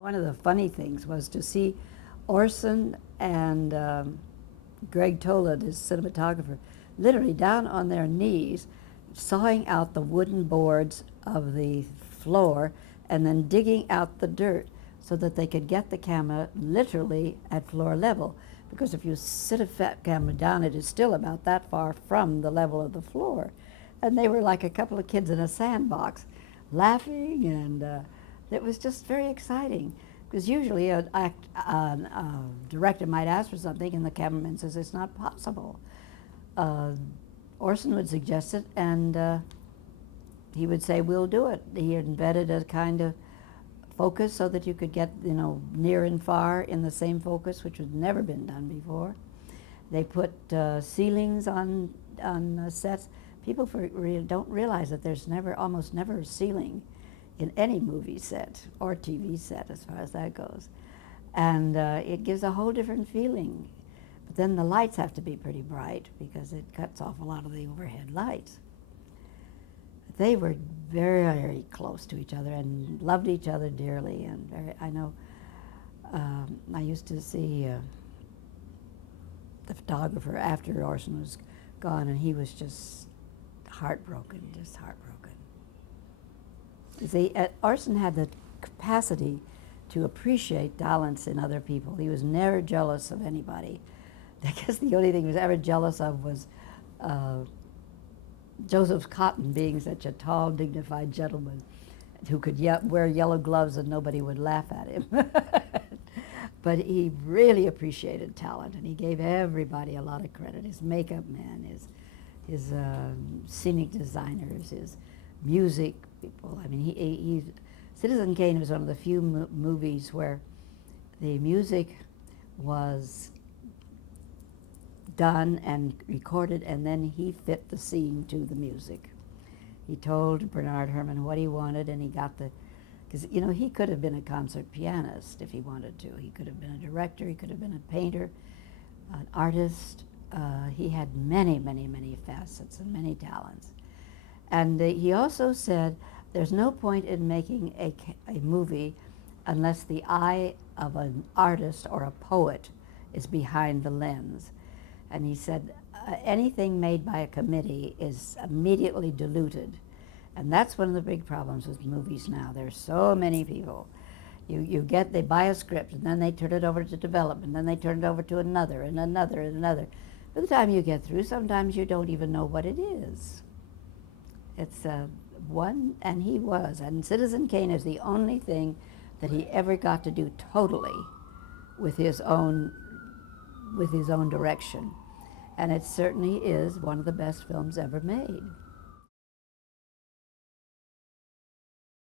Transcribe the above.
One of the funny things was to see Orson and Greg Toland, his cinematographer, literally down on their knees, sawing out the wooden boards of the floor and then digging out the dirt so that they could get the camera literally at floor level. Because if you sit a camera down, it is still about that far from the level of the floor. And they were like a couple of kids in a sandbox, laughing, and it was just very exciting. Because usually a director might ask for something and the cameraman says it's not possible. Orson would suggest it, and he would say, we'll do it. He invented a kind of focus so that you could get, near and far in the same focus, which had never been done before. They put ceilings on sets. People don't realize that there's almost never a ceiling in any movie set or TV set, as far as that goes. And it gives a whole different feeling. But then the lights have to be pretty bright because it cuts off a lot of the overhead lights. They were very, very close to each other and loved each other dearly. And I know I used to see the photographer after Orson was gone, and he was just heartbroken, just heartbroken. You see, Orson had the capacity to appreciate talents in other people. He was never jealous of anybody. I guess the only thing he was ever jealous of was Joseph Cotton being such a tall, dignified gentleman who could wear yellow gloves and nobody would laugh at him. But he really appreciated talent, and he gave everybody a lot of credit. His makeup man, his scenic designers, his music people. I mean, Citizen Kane was one of the few movies where the music was done and recorded, and then he fit the scene to the music. He told Bernard Herrmann what he wanted, and he got because he could have been a concert pianist if he wanted to. He could have been a director, he could have been a painter, an artist. He had many, many, many facets and many talents. And he also said there's no point in making a movie unless the eye of an artist or a poet is behind the lens. And he said anything made by a committee is immediately diluted. And that's one of the big problems with movies now. There's so many people. They buy a script, and then they turn it over to development, and then they turn it over to another, and another, and another. By the time you get through, sometimes you don't even know what it is. It's one, and he was. And Citizen Kane is the only thing that he ever got to do totally with his own direction. And it certainly is one of the best films ever made.